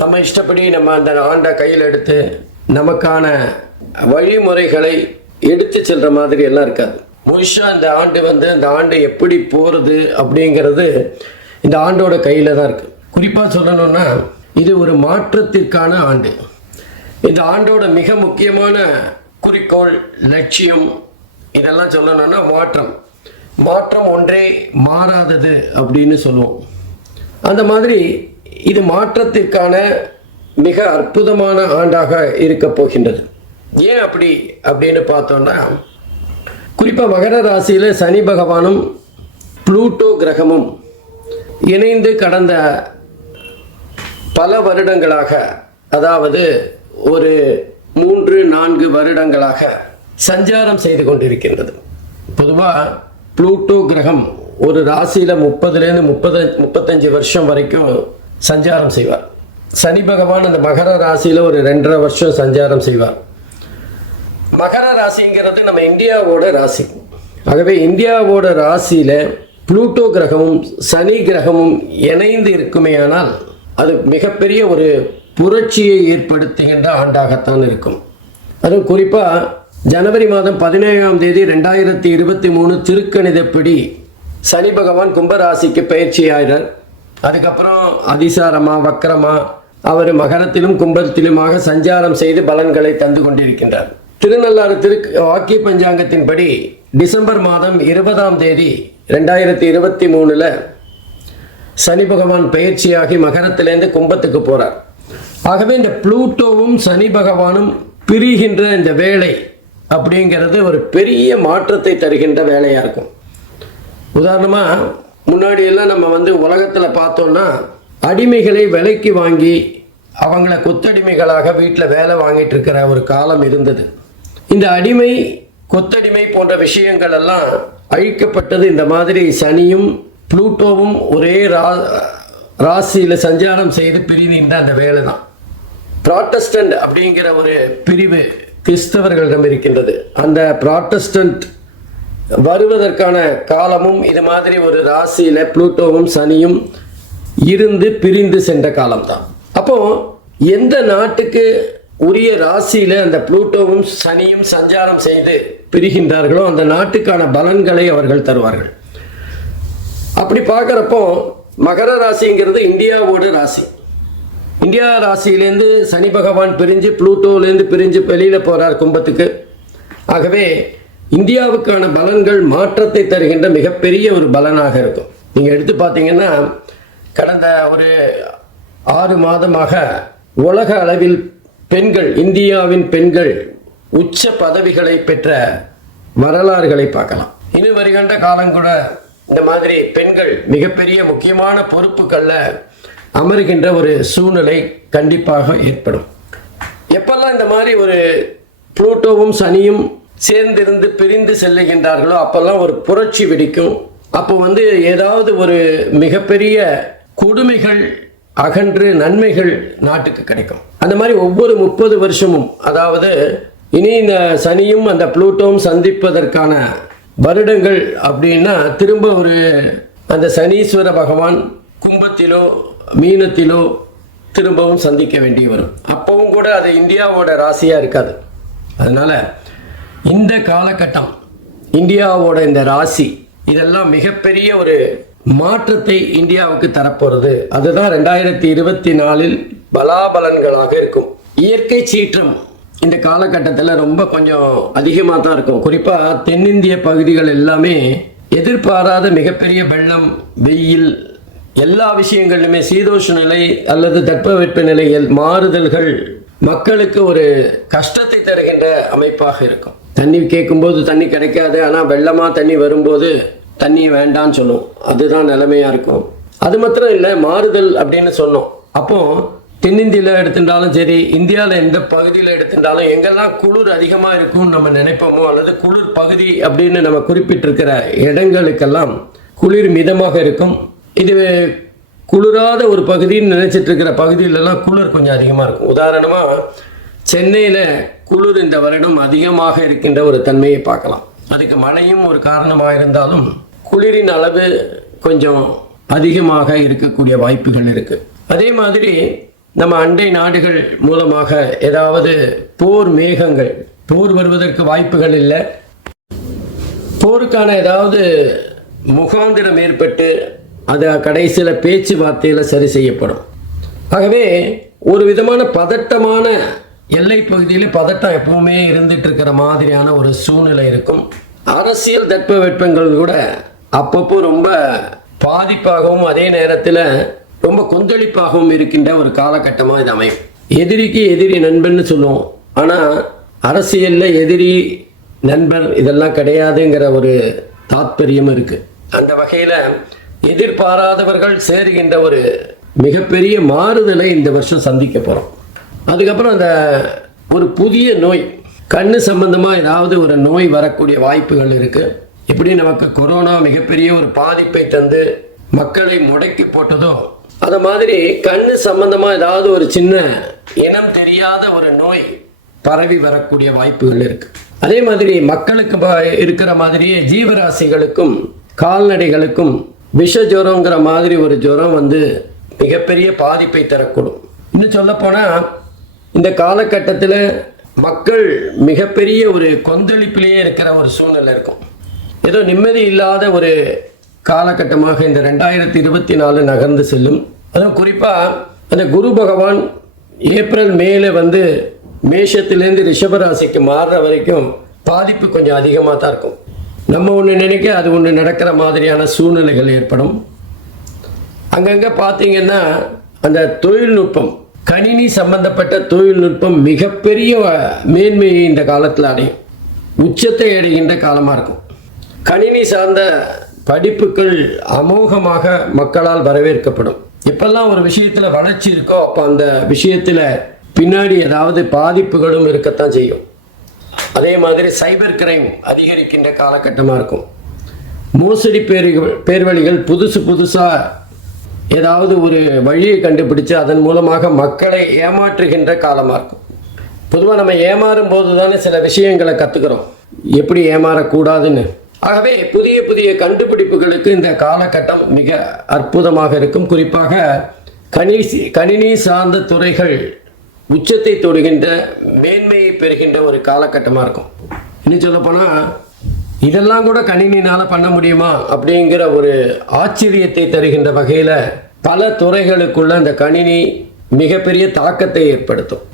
நம்ம இஷ்டப்படி நம்ம அந்த ஆண்டை கையில் எடுத்து நமக்கான வழிமுறைகளை எடுத்து செல்ற மாதிரி எல்லாம் இருக்காது. முழுஷா இந்த ஆண்டு வந்து இந்த ஆண்டு எப்படி போகிறது அப்படிங்கிறது இந்த ஆண்டோட கையில் தான் இருக்கு. குறிப்பாக சொல்லணும்னா இது ஒரு மாற்றத்திற்கான ஆண்டு. இந்த ஆண்டோட மிக முக்கியமான குறிக்கோள் லட்சியம் இதெல்லாம் சொல்லணும்னா மாற்றம். மாற்றம் ஒன்றே மாறாதது அப்படின்னு சொல்லுவோம். அந்த மாதிரி இது மாற்றத்திற்கான மிக அற்புதமான ஆண்டாக இருக்க போகின்றது. ஏன் அப்படி? அப்படின்னு பார்த்தோம்னா குறிப்பாக மகர ராசியில் சனி பகவானும் ப்ளூட்டோ கிரகமும் இணைந்து கடந்த பல வருடங்களாக அதாவது ஒரு மூன்று நான்கு வருடங்களாக சஞ்சாரம் செய்து கொண்டிருக்கின்றது. பொதுவாக ப்ளூட்டோ கிரகம் ஒரு ராசியில் முப்பதுலேருந்து முப்பது முப்பத்தஞ்சு வருஷம் வரைக்கும் சஞ்சாரம் செய்வார். சனி பகவான் அந்த மகர ராசியில் ஒரு ரெண்டரை வருஷம் சஞ்சாரம் செய்வார். மகர ராசிங்கிறது நம்ம இந்தியாவோட ராசி. ஆகவே இந்தியாவோட ராசியில் புளூட்டோ கிரகமும் சனி கிரகமும் இணைந்து இருக்குமேயானால் அது மிகப்பெரிய ஒரு புரட்சியை ஏற்படுத்துகின்ற ஆண்டாகத்தான் இருக்கும். அதுவும் குறிப்பாக ஜனவரி மாதம் பதினேழாம் தேதி ரெண்டாயிரத்தி இருபத்தி மூணு திருக்கணிதப்படி சனி பகவான் கும்பராசிக்கு பயிற்சியாகிறார். அதுக்கப்புறம் அதிசாரமா வக்கரமா அவர் மகரத்திலும் கும்பத்திலுமாக சஞ்சாரம் செய்து பலன்களை தந்து கொண்டிருக்கின்றார். திருநள்ளாறு திரு வாக்கிய பஞ்சாங்கத்தின்படி டிசம்பர் மாதம் இருபதாம் தேதி ரெண்டாயிரத்தி இருபத்தி மூணுல சனி பகவான் பயிற்சியாகி மகரத்திலேருந்து கும்பத்துக்கு போறார். ஆகவே இந்த ப்ளூட்டோவும் சனி பகவானும் பிரிகின்ற இந்த வேலை அப்படிங்கிறது ஒரு பெரிய மாற்றத்தை தருகின்ற வேலையா இருக்கும். உதாரணமா முன்னாடி எல்லாம் நம்ம வந்து உலகத்தில் பார்த்தோம்னா அடிமைகளை விலைக்கு வாங்கி அவங்கள கொத்தடிமைகளாக வீட்டில் வேலை வாங்கிட்டு இருக்கிற ஒரு காலம் இருந்தது. இந்த அடிமை கொத்தடிமை போன்ற விஷயங்கள் எல்லாம் அழிக்கப்பட்டது இந்த மாதிரி சனியும் புளூட்டோவும் ஒரே ரா ராசியில் சஞ்சாரம் செய்து பிரிவின்ற அந்த வேலை தான் ப்ராட்டஸ்டன்ட் அப்படிங்கிற ஒரு பிரிவு கிறிஸ்தவர்களிடம் இருக்கின்றது. அந்த ப்ராட்டஸ்டன்ட் வருவதற்கான காலமும் இது மாதிரி ஒரு ராசியில் புளூட்டோவும் சனியும் இருந்து பிரிந்து சென்ற காலம்தான். அப்போ எந்த நாட்டுக்கு உரிய ராசியில அந்த புளூட்டோவும் சனியும் சஞ்சாரம் செய்து பிரிகின்றார்களோ அந்த நாட்டுக்கான பலன்களை அவர்கள் தருவார்கள். அப்படி பார்க்குறப்போ மகர ராசிங்கிறது இந்தியாவோட ராசி. இந்தியா ராசியிலேருந்து சனி பகவான் பிரிஞ்சு புளூட்டோலேருந்து பிரிஞ்சு வெளியில் போகிறார் கும்பத்துக்கு. ஆகவே இந்தியாவுக்கான பலன்கள் மாற்றத்தை தருகின்ற மிகப்பெரிய ஒரு பலனாக இருக்கும். நீங்கள் எடுத்து பார்த்தீங்கன்னா கடந்த ஒரு ஆறு மாதமாக உலக அளவில் பெண்கள் இந்தியாவின் பெண்கள் உச்ச பதவிகளை பெற்ற வரலாறுகளை பார்க்கலாம். இனி வருகின்ற காலம் கூட இந்த மாதிரி பெண்கள் மிகப்பெரிய முக்கியமான பொறுப்புகளில் அமருகின்ற ஒரு சூழ்நிலை கண்டிப்பாக ஏற்படும். எப்பெல்லாம் இந்த மாதிரி ஒரு புளூட்டோவும் சனியும் சேர்ந்திருந்து பிரிந்து செல்லுகின்றார்களோ அப்பெல்லாம் ஒரு புரட்சி வெடிக்கும். அப்போ வந்து ஏதாவது ஒரு மிகப்பெரிய கொடுமைகள் அகன்று நன்மைகள் நாட்டுக்கு கிடைக்கும். அந்த மாதிரி ஒவ்வொரு முப்பது வருஷமும் அதாவது இனி இந்த சனியும் அந்த புளூட்டோவும் சந்திப்பதற்கான வருடங்கள் அப்படின்னா திரும்ப ஒரு அந்த சனீஸ்வர பகவான் கும்பத்திலோ மீனத்திலோ திரும்பவும் சந்திக்க வேண்டி வரும். அப்பவும் கூட அது இந்தியாவோட ராசியாக இருக்காது. அதனால இந்த காலகட்டம் இந்தியாவோட இந்த ராசி இதெல்லாம் மிகப்பெரிய ஒரு மாற்றத்தை இந்தியாவுக்கு தரப்போறது. அதுதான் ரெண்டாயிரத்தி இருபத்தி நாலில் பலாபலன்களாக இருக்கும். இயற்கை சீற்றம் இந்த காலகட்டத்தில் ரொம்ப கொஞ்சம் அதிகமாக தான் இருக்கும். குறிப்பாக தென்னிந்திய பகுதிகள் எல்லாமே எதிர்பாராத மிகப்பெரிய வெள்ளம் வெயில் எல்லா விஷயங்களிலுமே சீதோஷ நிலை அல்லது தட்பவெட்ப நிலைகள் மாறுதல்கள் மக்களுக்கு ஒரு கஷ்டத்தை தருகின்ற அமைப்பாக இருக்கும். தண்ணி கேட்கும்போது தண்ணி கிடைக்காது ஆனால் வெள்ளமாக தண்ணி வரும்போது தண்ணி வேண்டான்னு சொல்லும். அதுதான் நிலைமையாக இருக்கும். அது மாத்திரம் இல்லை மாறுதல் அப்படின்னு சொன்னோம். அப்போ தென்னிந்தியில் எடுத்துட்டாலும் சரி இந்தியாவில் எந்த பகுதியில் எடுத்துட்டாலும் எங்கெல்லாம் குளிர் அதிகமாக இருக்கும்னு நம்ம நினைப்போமோ அல்லது குளிர் பகுதி அப்படின்னு நம்ம குறிப்பிட்டிருக்கிற இடங்களுக்கெல்லாம் குளிர் மிதமாக இருக்கும். இது குளிராத ஒரு பகுதின்னு நினைச்சிட்டு இருக்கிற பகுதியிலலாம் குளிர் கொஞ்சம் அதிகமாக இருக்கும். உதாரணமாக சென்னையில் குளிர் இந்த வருடம் அதிகமாக இருக்கின்ற ஒரு தன்மையை பார்க்கலாம். அதுக்கு மழையும் ஒரு காரணமாக இருந்தாலும் குளிரின் அளவு கொஞ்சம் அதிகமாக இருக்கக்கூடிய வாய்ப்புகள் இருக்கு. அதே மாதிரி நம்ம அண்டை நாடுகள் மூலமாக ஏதாவது போர் மேகங்கள் போர் வருவதற்கு வாய்ப்புகள் இல்லை. போருக்கான ஏதாவது முகாந்திரம் ஏற்பட்டு அது கடைசியில் பேச்சுவார்த்தையில் சரி செய்யப்படும். ஆகவே ஒரு விதமான பதட்டமான எல்லை பகுதியில் பதட்டம் எப்பவுமே இருந்துட்டு இருக்கிற மாதிரியான ஒரு சூழ்நிலை இருக்கும். அரசியல் தட்பவெட்பங்கள் கூட அப்பப்போ ரொம்ப பாதிப்பாகவும் அதே நேரத்தில் ரொம்ப கொந்தளிப்பாகவும் இருக்கின்ற ஒரு காலகட்டமாக இது அமையும். எதிரிக்கு எதிரி நண்பன்னு சொல்லுவோம். ஆனால் அரசியலில் எதிரி நண்பர் இதெல்லாம் கிடையாதுங்கிற ஒரு தாத்பரியம் இருக்கு. அந்த வகையில் எதிர்பாராதவர்கள் சேருகின்ற ஒரு மிகப்பெரிய மாறுதலை இந்த வருஷம் சந்திக்க போகிறோம் அதுக்கப்புறம் அந்த ஒரு புதிய நோய் கண்ணு சம்பந்தமாக ஏதாவது ஒரு நோய் வரக்கூடிய வாய்ப்புகள் இருக்குது இப்படி நமக்கு கொரோனா மிகப்பெரிய ஒரு பாதிப்பை தந்து மக்களை முடக்கி போட்டதோ அது மாதிரி கண்ணு சம்பந்தமாக ஏதாவது ஒரு சின்ன இனம் தெரியாத ஒரு நோய் பரவி வரக்கூடிய வாய்ப்புகள் இருக்கு. அதே மாதிரி மக்களுக்கு இருக்கிற மாதிரியே ஜீவராசிகளுக்கும் கால்நடைகளுக்கும் விஷ ஜுரங்கிற மாதிரி ஒரு ஜுரம் வந்து மிகப்பெரிய பாதிப்பை தரக்கூடும். இன்னும் சொல்லப்போனால் இந்த காலகட்டத்தில் மக்கள் மிகப்பெரிய ஒரு கொந்தளிப்பிலேயே இருக்கிற ஒரு சூழ்நிலை இருக்கும். ஏதோ நிம்மதி இல்லாத ஒரு காலகட்டமாக இந்த ரெண்டாயிரத்தி இருபத்தி நாலு நகர்ந்து செல்லும். அதுவும் குறிப்பாக அந்த குரு பகவான் ஏப்ரல் மேலே வந்து மேஷத்திலேருந்து ரிஷபராசிக்கு மாறுற வரைக்கும் பாதிப்பு கொஞ்சம் அதிகமாக தான் இருக்கும். நம்ம ஒன்று நினைக்க அது ஒன்று நடக்கிற மாதிரியான சூழ்நிலைகள் ஏற்படும். அங்கங்கே பார்த்தீங்கன்னா அந்த தொழில்நுட்பம் கணினி சம்பந்தப்பட்ட தொழில்நுட்பம் மிகப்பெரிய மேன்மையை இந்த காலத்தில் அடையும். உச்சத்தை அடைகின்ற காலமாக இருக்கும். கணினி சார்ந்த படிப்புகள் அமோகமாக மக்களால் வரவேற்கப்படும். எப்பெல்லாம் ஒரு விஷயத்தில் வளர்ச்சி இருக்கோ அப்போ அந்த விஷயத்தில் பின்னாடி ஏதாவது பாதிப்புகளும் இருக்கத்தான் செய்யும். அதே மாதிரி சைபர் கிரைம் அதிகரிக்கின்ற காலகட்டமாக இருக்கும். மோசடி பேர் பேர்வழிகள் புதுசு புதுசாக ஏதாவது ஒரு வழியை கண்டுபிடிச்சு அதன் மூலமாக மக்களை ஏமாற்றுகின்ற காலமாக இருக்கும். பொதுவாக நம்ம ஏமாறும் போது தானே சில விஷயங்களை கற்றுக்கிறோம் எப்படி ஏமாறக்கூடாதுன்னு. ஆகவே புதிய புதிய கண்டுபிடிப்புகளுக்கு இந்த காலகட்டம் மிக அற்புதமாக இருக்கும். குறிப்பாக கணிசி கணினி சார்ந்த துறைகள் உச்சத்தை தொடுகின்ற மேன்மையை பெறுகின்ற ஒரு காலகட்டமாக இருக்கும். இன்னும் சொல்லப்போனால் இதெல்லாம் கூட கணினினால் பண்ண முடியுமா அப்படிங்கிற ஒரு ஆச்சரியத்தை தருகின்ற வகையில் பல துறைகளுக்குள்ள அந்த கணினி மிகப்பெரிய தாக்கத்தை ஏற்படுத்தும்.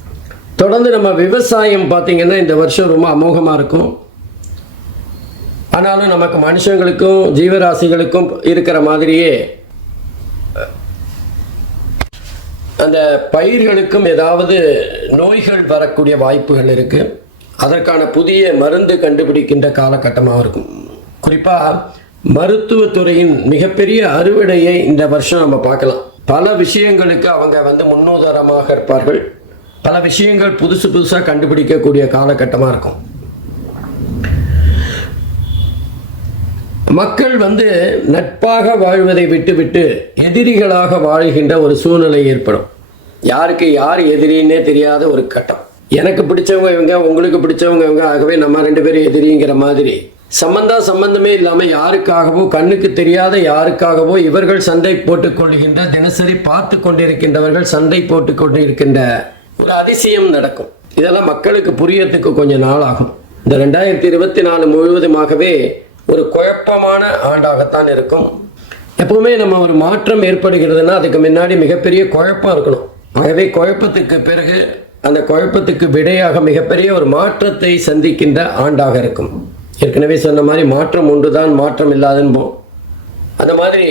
தொடர்ந்து நம்ம விவசாயம் பார்த்தீங்கன்னா இந்த வருஷம் ரொம்ப அமோகமாக இருக்கும். ஆனாலும் நமக்கு மனுஷங்களுக்கும் ஜீவராசிகளுக்கும் இருக்கிற மாதிரியே அந்த பயிர்களுக்கும் ஏதாவது நோய்கள் வரக்கூடிய வாய்ப்புகள் இருக்குது அதற்கான புதிய மருந்து கண்டுபிடிக்கின்ற காலகட்டமாக இருக்கும். குறிப்பாக மருத்துவத்துறையின் மிகப்பெரிய அறுவடையை இந்த வருஷம் நம்ம பார்க்கலாம். பல விஷயங்களுக்கு அவங்க வந்து முன்னுதாரணமாக இருப்பார்கள். பல விஷயங்கள் புதுசு புதுசாக கண்டுபிடிக்கக்கூடிய காலகட்டமாக இருக்கும். மக்கள் வந்து நட்பாக வாழ்வதை விட்டுவிட்டு எதிரிகளாக வாழ்கின்ற ஒரு சூழ்நிலை ஏற்படும். யாருக்கு யார் எதிரின்னே தெரியாத ஒரு கட்டம். எனக்கு பிடிச்சவங்க இவங்க உங்களுக்கு பிடிச்சவங்க இவங்க ஆகவே நம்ம ரெண்டு பேரும் எதிரிங்கிற மாதிரி. சம்பந்தா சம்பந்தமே இல்லாமல் யாருக்காகவோ கண்ணுக்கு தெரியாத யாருக்காகவோ இவர்கள் சண்டை போட்டுக் கொள்கின்ற தினசரி பார்த்து கொண்டிருக்கின்றவர்கள் சண்டை போட்டுக் கொண்டிருக்கின்ற ஒரு அதிசயம் நடக்கும். இதெல்லாம் மக்களுக்கு புரியறதுக்கு கொஞ்சம் நாள் ஆகும். இந்த ரெண்டாயிரத்தி இருபத்தி நாலு முழுவதுமாகவே ஒரு குழப்பமான ஆண்டாகத்தான் இருக்கும். எப்பவுமே நம்ம ஒரு மாற்றம் ஏற்படுகிறதுனா அதுக்கு முன்னாடி மிகப்பெரிய குழப்பம் இருக்கணும். ஆகவே குழப்பத்துக்கு பிறகு அந்த குழப்பத்துக்கு விடையாக மிகப்பெரிய ஒரு மாற்றத்தை சந்திக்கின்ற ஆண்டாக இருக்கும். ஏற்கனவே சொன்ன மாதிரி மாற்றம் ஒன்றுதான் மாற்றம் இல்லாதன்போம் அந்த மாதிரி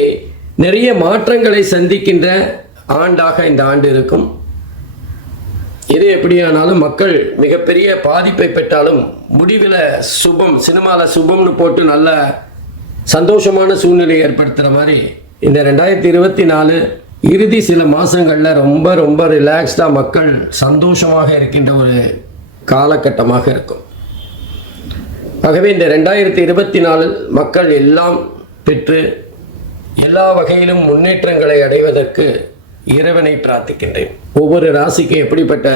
நிறைய மாற்றங்களை சந்திக்கின்ற ஆண்டாக இந்த ஆண்டு இருக்கும். எது எப்படியானாலும் மக்கள் மிகப்பெரிய பாதிப்பை பெற்றாலும் முடிவில் சுபம் சினிமாவில் சுபம்னு போட்டு நல்ல சந்தோஷமான சூழ்நிலை ஏற்படுத்துகிற மாதிரி இந்த ரெண்டாயிரத்தி இருபத்தி நாலு இறுதி சில மாதங்களில் ரொம்ப ரொம்ப ரிலாக்ஸ்டாக மக்கள் சந்தோஷமாக இருக்கின்ற ஒரு காலகட்டமாக இருக்கும். ஆகவே இந்த ரெண்டாயிரத்தி இருபத்தி நாலில் மக்கள் எல்லாம் பெற்று எல்லா வகையிலும் முன்னேற்றங்களை அடைவதற்கு இறைவனை பிரார்த்திக்கின்றேன். ஒவ்வொரு ராசிக்கு எப்படிப்பட்ட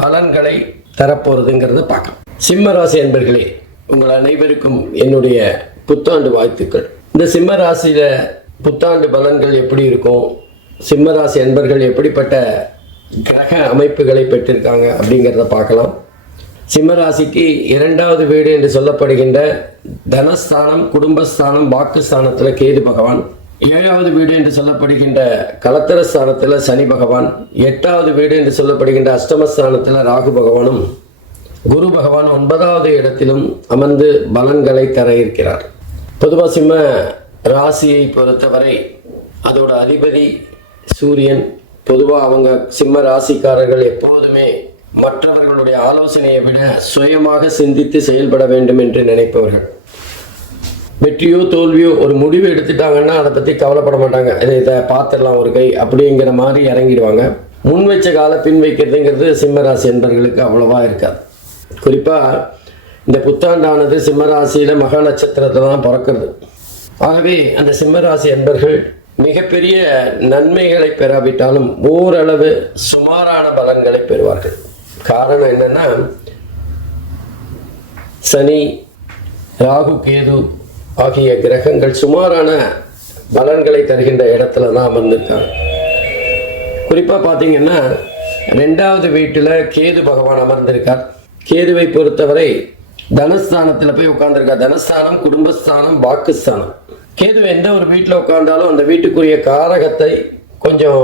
பலன்களை தரப்போகிறதுங்கிறத பார்க்கலாம். சிம்ம ராசி என்பர்களே உங்கள் அனைவருக்கும் என்னுடைய புத்தாண்டு வாழ்த்துக்கள். இந்த சிம்ம ராசியில புத்தாண்டு பலன்கள் எப்படி இருக்கும்? சிம்மராசி அன்பர்கள் என்பர்கள் எப்படிப்பட்ட கிரக அமைப்புகளை பெற்றிருக்காங்க அப்படிங்கிறத பார்க்கலாம். சிம்மராசிக்கு இரண்டாவது வீடு என்று சொல்லப்படுகின்ற தனஸ்தானம் குடும்பஸ்தானம் வாக்குஸ்தானத்தில் கேது பகவான். ஏழாவது வீடு என்று சொல்லப்படுகின்ற கலத்தர ஸ்தானத்தில் சனி பகவான். எட்டாவது வீடு என்று சொல்லப்படுகின்ற அஷ்டமஸ்தானத்தில் ராகு பகவானும். குரு பகவான் ஒன்பதாவது இடத்திலும் அமர்ந்து பலன்களை தர இருக்கிறார். பொதுவாக சிம்ம ராசியை பொறுத்தவரை அதோட அதிபதி சூரியன் பொதுவாக அவங்க சிம்ம ராசிக்காரர்கள் எப்போதுமே மற்றவர்களுடைய ஆலோசனையை விட சுயமாக சிந்தித்து செயல்பட வேண்டும் என்று நினைப்பவர்கள். வெற்றியோ தோல்வியோ ஒரு முடிவு எடுத்துட்டாங்கன்னா அதை பற்றி கவலைப்பட மாட்டாங்க. இதை இதை பார்த்துடலாம் ஒரு கை அப்படிங்கிற மாதிரி இறங்கிடுவாங்க. முன் வச்ச கால பின் வைக்கிறதுங்கிறது சிம்மராசி என்பர்களுக்கு அவ்வளவா இருக்காது. குறிப்பாக இந்த புத்தாண்டானது சிம்மராசியில் மகா நட்சத்திரத்தில் தான் பிறக்கிறது. ஆகவே அந்த சிம்மராசி என்பர்கள் மிகப்பெரிய நன்மைகளை பெறாவிட்டாலும் ஓரளவு சுமாரான பலன்களை பெறுவார்கள். காரணம் என்னன்னா சனி ராகு கேது ஆகிய கிரகங்கள் சுமாரான பலன்களை தருகின்ற இடத்துல தான் வந்திருக்காங்க குறிப்பாக பார்த்தீங்கன்னா ரெண்டாவது வீட்டில் கேது பகவான் அமர்ந்திருக்கார். கேதுவை பொறுத்தவரை தனஸ்தானத்தில் போய் உட்கார்ந்திருக்கார். தனஸ்தானம் குடும்பஸ்தானம் வாக்குஸ்தானம். கேது எந்த ஒரு வீட்டில் உட்கார்ந்தாலும் அந்த வீட்டுக்குரிய காரகத்தை கொஞ்சம்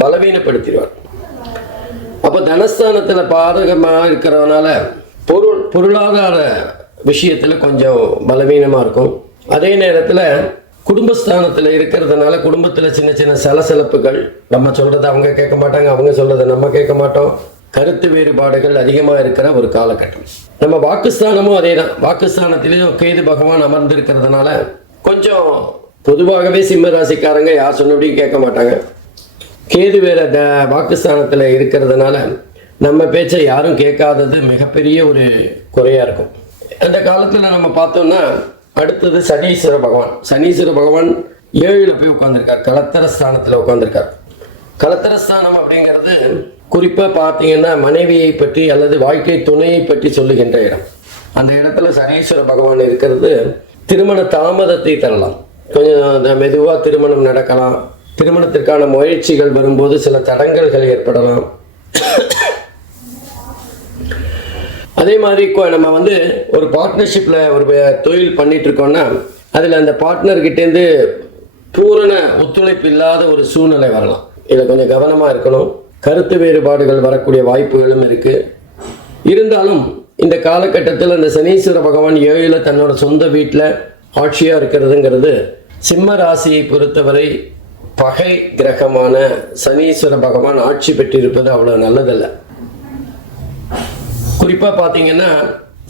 பலவீனப்படுத்திடுவார். அப்போ தனஸ்தானத்தில் பாதகமாக இருக்கிறதுனால பொருள் பொருளாதார விஷயத்தில் கொஞ்சம் பலவீனமாக இருக்கும். அதே நேரத்தில் குடும்பஸ்தானத்தில் இருக்கிறதுனால குடும்பத்தில் சின்ன சின்ன சலசலப்புகள் நம்ம சொல்கிறத அவங்க கேட்க மாட்டாங்க அவங்க சொல்கிறத நம்ம கேட்க மாட்டோம். கருத்து வேறுபாடுகள் அதிகமாக இருக்கிற ஒரு காலகட்டம். நம்ம வாக்குஸ்தானமும் அதே தான் வாக்குஸ்தானத்திலேயும் கேது பகவான் அமர்ந்திருக்கிறதுனால கொஞ்சம் பொதுவாகவே சிம்ம ராசிக்காரங்க யார் சொன்னபடியும் கேட்க மாட்டாங்க. கேது வேற த வாக்குஸ்தானத்தில் இருக்கிறதுனால நம்ம பேச்சை யாரும் கேட்காதது மிகப்பெரிய ஒரு குறையாக இருக்கும். அந்த காலத்தில் நம்ம பார்த்தோம்னா அடுத்தது சனீஸ்வர பகவான். சனீஸ்வர பகவான் ஏழில் போய் உட்காந்துருக்கார் கலத்தர ஸ்தானத்தில் உட்காந்துருக்கார் கலத்தர ஸ்தானம் அப்படிங்கிறது குறிப்பாக பார்த்தீங்கன்னா மனைவியை பற்றி அல்லது வாழ்க்கை துணையை பற்றி சொல்லுகின்ற இடம். அந்த இடத்துல சனீஸ்வர பகவான் இருக்கிறது திருமண தாமதத்தை தரலாம். கொஞ்சம் மெதுவாக திருமணம் நடக்கலாம். திருமணத்திற்கான முயற்சிகள் வரும்போது சில தடங்கல்கள் ஏற்படலாம். அதே மாதிரி நம்ம வந்து ஒரு பார்ட்னர்ஷிப்பில் ஒரு தொழில் பண்ணிட்டு இருக்கோம்னா அதில் அந்த பார்ட்னர்கிட்டேருந்து பூரண ஒத்துழைப்பு இல்லாத ஒரு சூழ்நிலை வரலாம். இதில் கொஞ்சம் கவனமாக இருக்கணும். கருத்து வேறுபாடுகள் வரக்கூடிய வாய்ப்புகளும் இருக்குது இருந்தாலும் இந்த காலகட்டத்தில் இந்த சனீஸ்வர பகவான் ஏழில் தன்னோட சொந்த வீட்டில் ஆட்சியாக இருக்கிறதுங்கிறது சிம்ம ராசியை பொறுத்தவரை பகை கிரகமான சனீஸ்வர பகவான் ஆட்சி பெற்றிருப்பது அவ்வளோ நல்லதல்ல. குறிப்பாக பார்த்தீங்கன்னா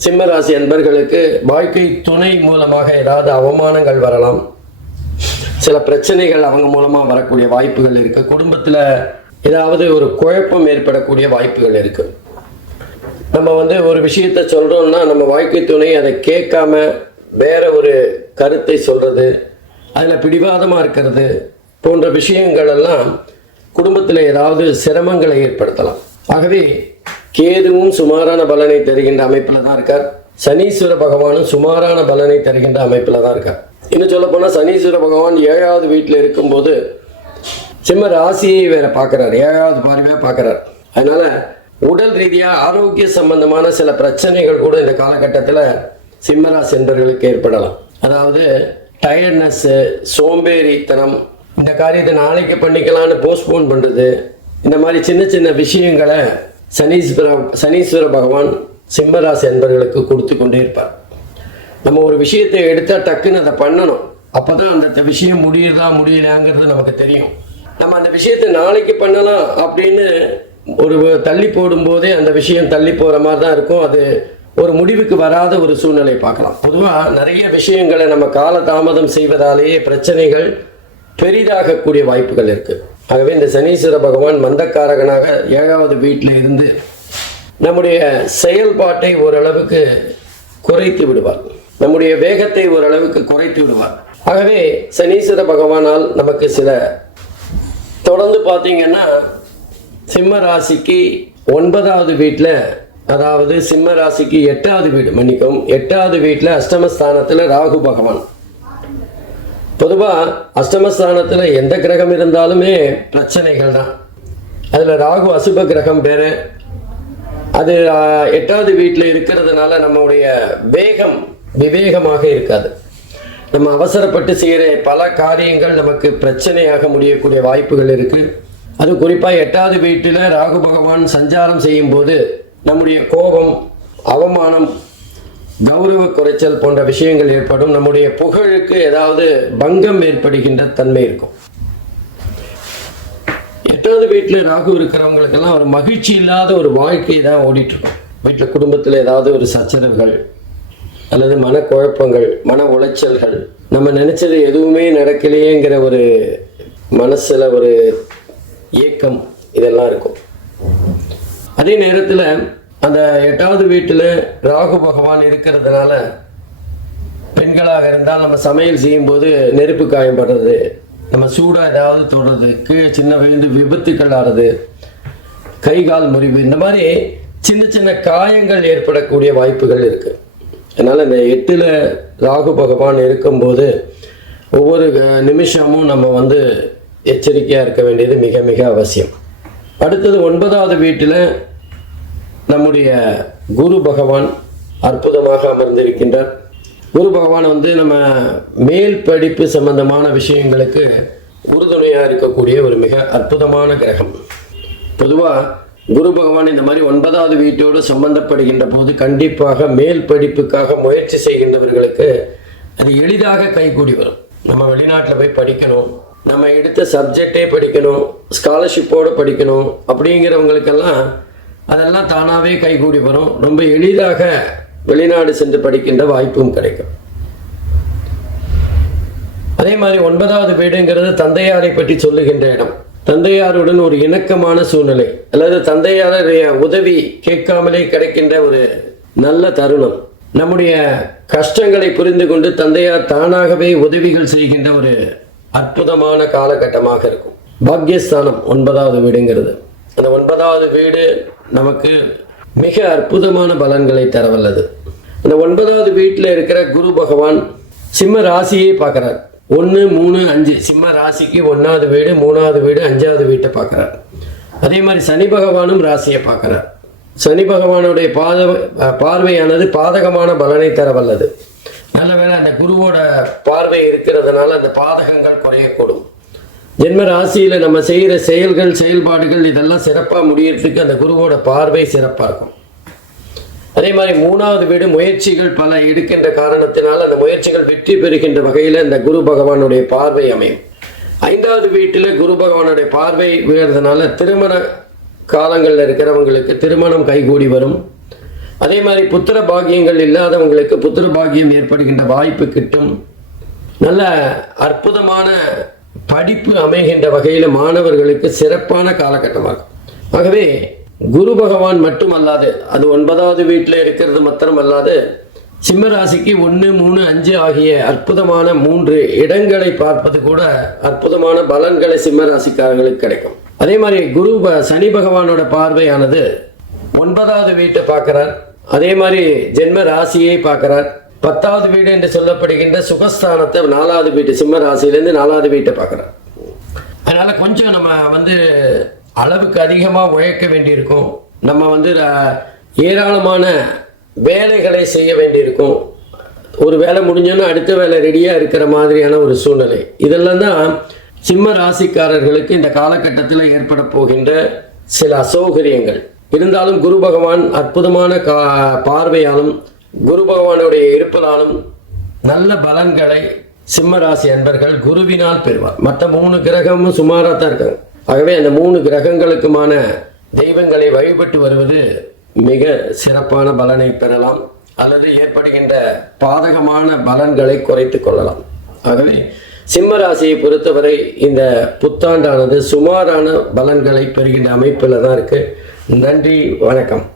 சிம்ம ராசி அன்பர்களுக்கு வாழ்க்கை துணை மூலமாக ஏதாவது அவமானங்கள் வரலாம். சில பிரச்சனைகள் அவங்க மூலமாக வரக்கூடிய வாய்ப்புகள் இருக்குது குடும்பத்தில் ஏதாவது ஒரு குழப்பம் ஏற்படக்கூடிய வாய்ப்புகள் இருக்குது நம்ம வந்து ஒரு விஷயத்த சொல்கிறோம்னா நம்ம வாழ்க்கை துணை அதை கேட்காம வேற ஒரு கருத்தை சொல்கிறது அதில் பிடிவாதமாக இருக்கிறது போன்ற விஷயங்கள் எல்லாம் குடும்பத்தில் ஏதாவது சிரமங்களை ஏற்படுத்தலாம். ஆகவே கேதுவும் சுமாரான பலனை தருகின்ற அமைப்பில் தான் இருக்கார். சனீஸ்வர பகவானும் சுமாரான பலனை தருகின்ற அமைப்பில் தான் இருக்கார். இன்னும் சொல்ல போனால் சனீஸ்வர பகவான் ஏழாவது வீட்டில் இருக்கும்போது சிம்ம ராசியை வேற பார்க்குறாரு. ஏழாவது பார்வையாக பார்க்குறார். அதனால உடல் ரீதியாக ஆரோக்கிய சம்பந்தமான சில பிரச்சனைகள் கூட இந்த காலகட்டத்தில் சிம்மராசி என்பவர்களுக்கு ஏற்படலாம். அதாவது டயர்ட்னஸ்ஸு சோம்பேறித்தனம் இந்த காரியத்தை நாளைக்கு பண்ணிக்கலாம்னு போஸ்ட்போன் பண்ணுறது இந்த மாதிரி சின்ன சின்ன விஷயங்களை சனீஸ்வர சனீஸ்வர பகவான் சிம்மராசி என்பவர்களுக்கு கொடுத்து கொண்டே இருப்பார். நம்ம ஒரு விஷயத்தை எடுத்தால் டக்குன்னு அதை பண்ணணும். அப்போ தான் அந்த விஷயம் முடியுதா முடியலையாங்கிறது நமக்கு தெரியும். நம்ம அந்த விஷயத்தை நாளைக்கு பண்ணலாம் அப்படின்னு ஒரு தள்ளி போடும்போதே அந்த விஷயம் தள்ளி போகிற மாதிரி தான் இருக்கும். அது ஒரு முடிவுக்கு வராத ஒரு சூழ்நிலை பார்க்கலாம். பொதுவாக நிறைய விஷயங்களை நம்ம கால தாமதம் செய்வதாலேயே பிரச்சனைகள் பெரிதாகக்கூடிய வாய்ப்புகள் இருக்கு. ஆகவே இந்த சனீஸ்வர பகவான் மந்தக்காரகனாக ஏழாவது வீட்டில் இருந்து நம்முடைய செயல்பாட்டை ஓரளவுக்கு குறைத்து விடுவார். நம்முடைய வேகத்தை ஓரளவுக்கு குறைத்து விடுவார். ஆகவே சனீஸ்வர பகவானால் நமக்கு சில தொடர்ந்து பார்த்தீங்கன்னா சிம்ம ராசிக்கு ஒன்பதாவது வீட்டில் அதாவது சிம்ம ராசிக்கு எட்டாவது வீடு மன்னிக்கும் எட்டாவது வீட்டில் அஷ்டமஸ்தானத்தில் ராகு பகவான். பொதுவாக அஷ்டமஸ்தானத்தில் எந்த கிரகம் இருந்தாலுமே பிரச்சனைகள் தான் அதில் ராகு அசுப கிரகம் பேர் அது எட்டாவது வீட்டில் இருக்கிறதுனால நம்முடைய வேகம் விவேகமாக இருக்காது. நம்ம அவசரப்பட்டு செய்கிற பல காரியங்கள் நமக்கு பிரச்சனையாக முடியக்கூடிய வாய்ப்புகள் இருக்குது அது குறிப்பாக எட்டாவது வீட்டில் ராகு பகவான் சஞ்சாரம் செய்யும் போது நம்முடைய கோபம் அவமானம் கௌரவ குறைச்சல் போன்ற விஷயங்கள் ஏற்படும். நம்முடைய புகழுக்கு ஏதாவது பங்கம் ஏற்படுகின்ற தன்மை இருக்கும். எட்டாவது வீட்டில் ராகு இருக்கிறவங்களுக்கெல்லாம் ஒரு மகிழ்ச்சி இல்லாத ஒரு வாழ்க்கை தான் ஓடிட்டு இருக்கும் வீட்டில் குடும்பத்தில் ஏதாவது ஒரு சச்சரவுகள் அல்லது மனக்குழப்பங்கள் மன உளைச்சல்கள் நம்ம நினைச்சது எதுவுமே நடக்கலையேங்கிற ஒரு மனசுல ஒரு ஏக்கம் இதெல்லாம் இருக்கும். அதே நேரத்தில் அந்த எட்டாவது வீட்டில் ராகு பகவான் இருக்கிறதுனால பெண்களாக இருந்தால் நம்ம சமையல் செய்யும்போது நெருப்பு காயப்படுறது நம்ம சூடாக ஏதாவது தொடுறது கீழே சின்ன விழுந்து விபத்துக்கள் ஆறுது கை கால் முறிவு இந்த மாதிரி சின்ன சின்ன காயங்கள் ஏற்படக்கூடிய வாய்ப்புகள் இருக்கு. அதனால் இந்த எட்டில் ராகு பகவான் இருக்கும்போது ஒவ்வொரு நிமிஷமும் நம்ம வந்து எச்சரிக்கையாக இருக்க வேண்டியது மிக மிக அவசியம். அடுத்தது ஒன்பதாவது வீட்டில் நம்முடைய குரு பகவான் அற்புதமாக அமர்ந்திருக்கின்றார். குரு பகவான் வந்து நம்ம மேல் படிப்பு சம்பந்தமான விஷயங்களுக்கு உறுதுணையாக இருக்கக்கூடிய ஒரு மிக அற்புதமான கிரகம். பொதுவாக குரு பகவான் இந்த மாதிரி ஒன்பதாவது வீட்டோடு சம்பந்தப்படுகின்ற போது கண்டிப்பாக மேல் படிப்புக்காக முயற்சி செய்கின்றவர்களுக்கு அது எளிதாக கைகூடி வரும். நம்ம வெளிநாட்டில் போய் படிக்கணும். நம்ம எடுத்த சப்ஜெக்டே படிக்கணும் ஸ்காலர்ஷிப்போடு படிக்கணும் அப்படிங்கிறவங்களுக்கெல்லாம் அதெல்லாம் தானாகவே கைகூடி வரும். ரொம்ப எளிதாக வெளிநாடு சென்று படிக்கின்ற வாய்ப்பும் கிடைக்கும். அதே மாதிரி ஒன்பதாவது வீடுங்கிறது தந்தையாரை பற்றி சொல்லுகின்ற இடம். தந்தையாருடன் ஒரு இணக்கமான சூழ்நிலை அல்லது தந்தையாருடைய உதவி கேட்காமலே கிடைக்கின்ற ஒரு நல்ல தருணம். நம்முடைய கஷ்டங்களை புரிந்து கொண்டு தந்தையார் தானாகவே உதவிகள் செய்கின்ற ஒரு அற்புதமான காலகட்டமாக இருக்கும். பாக்யஸ்தானம் ஒன்பதாவது வீடுங்கிறது. அந்த ஒன்பதாவது வீடு நமக்கு மிக அற்புதமான பலன்களை தரவல்லது. அந்த ஒன்பதாவது வீட்டில் இருக்கிற குரு பகவான் சிம்ம ராசியை பார்க்குறார். ஒன்று மூணு அஞ்சு. சிம்ம ராசிக்கு ஒன்றாவது வீடு மூணாவது வீடு அஞ்சாவது வீட்டை பார்க்குறார். அதே மாதிரி சனி பகவானும் ராசியை பார்க்குறார். சனி பகவானுடைய பாத பார்வையானது பாதகமான பலனை தர வல்லது நல்ல வேளை அந்த குருவோட பார்வை இருக்கிறதுனால அந்த பாதகங்கள் குறையக்கூடும். ஜென்ம ராசியில நம்ம செய்கிற செயல்கள் செயல்பாடுகள் இதெல்லாம் சிறப்பாக முடியறதுக்கு அந்த குருவோட பார்வை சிறப்பாக இருக்கும். அதே மாதிரி மூணாவது வீடு முயற்சிகள் பல எடுக்கின்ற காரணத்தினால் அந்த முயற்சிகள் வெற்றி பெறுகின்ற வகையில் இந்த குரு பகவானுடைய பார்வை அமையும். ஐந்தாவது வீட்டில் குரு பகவானுடைய பார்வை விழுறதுனால திருமண காலங்களில் இருக்கிறவங்களுக்கு திருமணம் கைகூடி வரும். அதே மாதிரி புத்திர பாக்கியங்கள் இல்லாதவங்களுக்கு புத்திர பாகியம் ஏற்படுகின்ற வாய்ப்பு கிட்டும். நல்ல அற்புதமான படிப்பு அமைகின்ற வகையில் மாணவர்களுக்கு சிறப்பான காலகட்டமாகும். ஆகவே குரு பகவான் மட்டுமல்லாது அது ஒன்பதாவது வீட்டில் இருக்கிறது மாத்திரம் அல்லாது சிம்மராசிக்கு ஒன்று மூணு அஞ்சு ஆகிய அற்புதமான மூன்று இடங்களை பார்ப்பது கூட அற்புதமான பலன்களை சிம்மராசிக்காரர்களுக்கு கிடைக்கும். அதே மாதிரி குரு ப- சனி பகவானோட பார்வையானது ஒன்பதாவது வீட்டை பார்க்கிறார். அதே மாதிரி ஜென்ம ராசியை பார்க்கிறார். பத்தாவது வீடு என்று சொல்லப்படுகின்ற சுகஸ்தானத்தை நாலாவது வீட்டு சிம்ம ராசியிலேருந்து நாலாவது வீட்டை பார்க்குறார். அதனால் கொஞ்சம் நம்ம வந்து அளவுக்கு அதிகமாக உழைக்க வேண்டியிருக்கும். நம்ம வந்து ஏராளமான வேலைகளை செய்ய வேண்டியிருக்கும். ஒரு வேலை முடிஞ்சோன்னா அடுத்த வேலை ரெடியாக இருக்கிற மாதிரியான ஒரு சூழ்நிலை. இதெல்லாம் தான் சிம்ம ராசிக்காரர்களுக்கு இந்த காலகட்டத்தில் ஏற்பட போகின்ற சில அசௌகரியங்கள். இருந்தாலும் குரு பகவான் அற்புதமான கா பார்வையாலும் குரு பகவானுடைய இருப்பதாலும் நல்ல பலன்களை சிம்மராசி அன்பர்கள் குருவினால் பெறுவார். மற்ற மூணு கிரகமும் சுமாராக தான் இருக்காங்க. ஆகவே அந்த மூணு கிரகங்களுக்குமான தெய்வங்களை வழிபட்டு வருவது மிக சிறப்பான பலனை பெறலாம். அல்லது ஏற்படுகின்ற பாதகமான பலன்களை குறைத்து கொள்ளலாம். ஆகவே சிம்ம ராசியை பொறுத்தவரை இந்த புத்தாண்டானது சுமாரான பலன்களை பெறுகின்ற அமைப்பில் தான் இருக்குது நன்றி வணக்கம்.